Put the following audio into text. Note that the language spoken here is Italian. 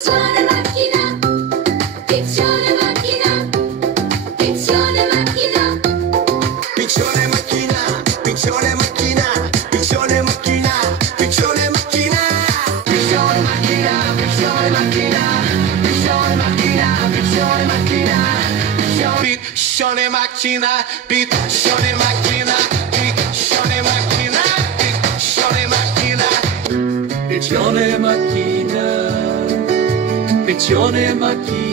Piccione macchina, piccione macchina, piccione macchina. Piccione macchina, piccione macchina, piccione macchina, piccione macchina. Piccione macchina, piccione macchina, piccione macchina, piccione macchina. Piccione macchina, piccione macchina, piccione macchina, piccione macchina. Piccione macchina, piccione macchina.